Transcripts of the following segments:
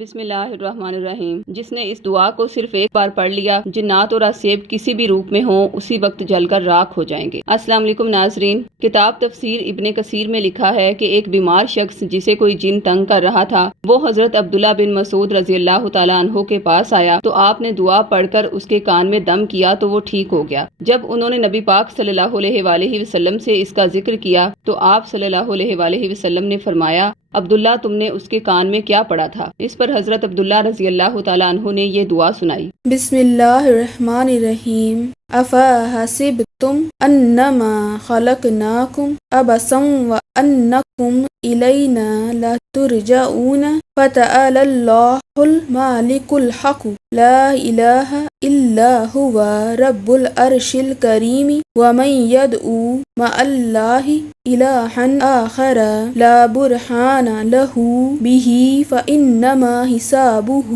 بسم اللہ الرحمن الرحیم۔ جس نے اس دعا کو صرف ایک بار پڑھ لیا، جنات اور آسیب کسی بھی روپ میں ہوں اسی وقت جل کر راکھ ہو جائیں گے۔ السلام علیکم ناظرین، کتاب تفسیر ابن کثیر میں لکھا ہے کہ ایک بیمار شخص جسے کوئی جن تنگ کر رہا تھا، وہ حضرت عبداللہ بن مسعود رضی اللہ تعالیٰ عنہ کے پاس آیا تو آپ نے دعا پڑھ کر اس کے کان میں دم کیا تو وہ ٹھیک ہو گیا۔ جب انہوں نے نبی پاک صلی اللہ علیہ وآلہ وسلم سے اس کا ذکر کیا تو آپ صلی اللہ علیہ وآلہ وسلم نے فرمایا، عبداللہ تم نے اس کے کان میں کیا پڑھا تھا؟ اس پر حضرت عبداللہ رضی اللہ تعالیٰ عنہ نے یہ دعا سنائی۔ بسم اللہ الرحمن الرحیم۔ افحسبتم انما خلقناکم عبثا وانکم الینا لا ترجعون فتعالی اللہ المالک الحق لا الہ الا هو رب العرش الکریم ومن يدعو مع اللہ الہا آخر لا برہان لہ به فانما حسابہ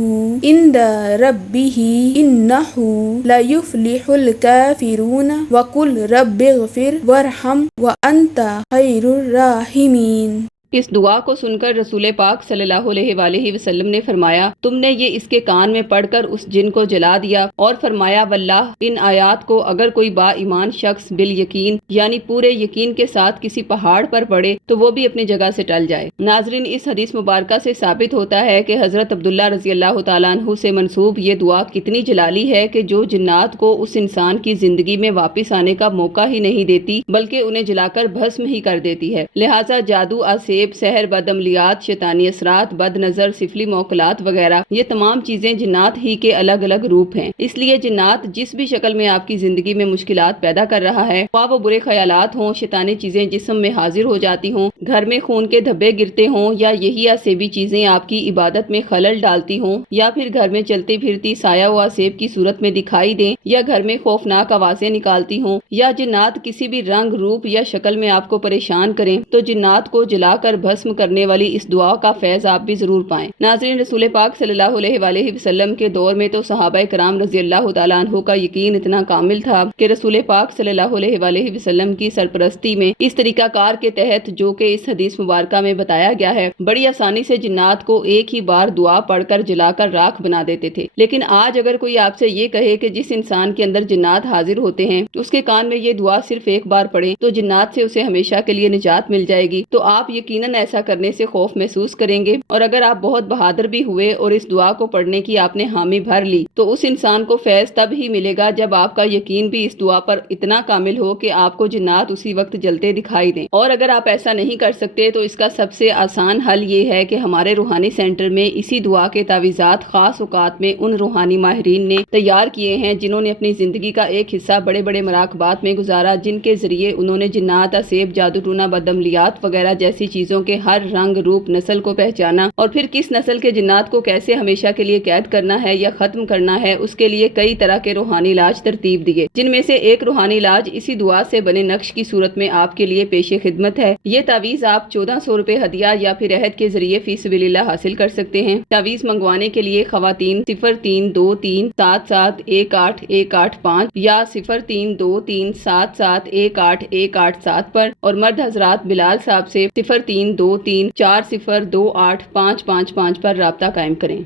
عند ربہ انہ لا یفلح الکافرون وقل رب اغفر وارحم وانت خیر الراحمین۔ اس دعا کو سن کر رسول پاک صلی اللہ علیہ وآلہ وسلم نے فرمایا، تم نے یہ اس کے کان میں پڑھ کر اس جن کو جلا دیا، اور فرمایا واللہ ان آیات کو اگر کوئی با ایمان شخص بالیقین یعنی پورے یقین کے ساتھ کسی پہاڑ پر پڑھے تو وہ بھی اپنی جگہ سے ٹل جائے۔ ناظرین، اس حدیث مبارکہ سے ثابت ہوتا ہے کہ حضرت عبداللہ رضی اللہ تعالیٰ عنہ سے منسوب یہ دعا کتنی جلالی ہے کہ جو جنات کو اس انسان کی زندگی میں واپس آنے کا موقع ہی نہیں دیتی بلکہ انہیں جلا کر بھسم ہی کر دیتی ہے۔ لہٰذا جادو، آسیب، سحر، بدعملیات، شیطانی اثرات، بد نظر، سفلی موکلات وغیرہ یہ تمام چیزیں جنات ہی کے الگ الگ روپ ہیں۔ اس لیے جنات جس بھی شکل میں آپ کی زندگی میں مشکلات پیدا کر رہا ہے، خواہ وہ برے خیالات ہوں، شیطانی چیزیں جسم میں حاضر ہو جاتی ہوں، گھر میں خون کے دھبے گرتے ہوں، یا یہی آسیبی چیزیں آپ کی عبادت میں خلل ڈالتی ہوں، یا پھر گھر میں چلتی پھرتی سایہ و آسیب کی صورت میں دکھائی دیں، یا گھر میں خوفناک آوازیں نکالتی ہوں، یا جنات کسی بھی رنگ، روپ یا شکل میں آپ کو پریشان کریں، تو جنات کو جلا کر بھسم کرنے والی اس دعا کا فیض آپ بھی ضرور پائیں۔ ناظرین، رسول پاک صلی اللہ علیہ وآلہ وسلم کے دور میں تو صحابہ کرام رضی اللہ تعالیٰ عنہ کا یقین اتنا کامل تھا کہ رسول پاک صلی اللہ علیہ وآلہ وسلم کی سرپرستی میں اس طریقہ کار کے تحت جو کہ اس حدیث مبارکہ میں بتایا گیا ہے، بڑی آسانی سے جنات کو ایک ہی بار دعا پڑھ کر جلا کر راکھ بنا دیتے تھے۔ لیکن آج اگر کوئی آپ سے یہ کہے کہ جس انسان کے اندر جنات حاضر ہوتے ہیں اس کے کان میں یہ دعا صرف ایک بار پڑھیں تو جنات سے اسے ہمیشہ کے لیے نجات مل جائے گی، تو آپ یقیناً ایسا کرنے سے خوف محسوس کریں گے، اور اگر آپ بہت بہادر بھی ہوئے اور اس دعا کو پڑھنے کی آپ نے حامی بھر لی تو اس انسان کو فیض تب ہی ملے گا جب آپ کا یقین بھی اس دعا پر اتنا کامل ہو کہ آپ کو جنات اسی وقت جلتے دکھائی دیں۔ اور اگر آپ ایسا نہیں کر سکتے تو اس کا سب سے آسان حل یہ ہے کہ ہمارے روحانی سینٹر میں اسی دعا کے تعویذات خاص اوقات میں ان روحانی ماہرین نے تیار کیے ہیں جنہوں نے اپنی زندگی کا ایک حصہ بڑے بڑے مراقبات میں گزارا، جن کے ذریعے انہوں نے جنات، آسیب، جادو ٹونا، بدعملیات وغیرہ جیسی چیزوں کے ہر رنگ، روپ، نسل کو پہچانا، اور پھر کس نسل کے جنات کو کیسے ہمیشہ کے لیے قید کرنا ہے یا ختم کرنا ہے، اس کے لیے کئی طرح کے روحانی علاج ترتیب دیے، جن میں سے ایک روحانی علاج اسی دعا سے بنے نقش کی صورت میں آپ کے لیے پیش خدمت ہے۔ یہ تعویذ آپ 1400 روپے ہدیہ یا پھر عہد کے ذریعے فی سبیل اللہ حاصل کر سکتے ہیں۔ تعویذ منگوانے کے لیے خواتین 0323771818 یا 0323771818 پر، اور مرد حضرات بلال صاحب سے 0323402855 پر رابطہ قائم کریں۔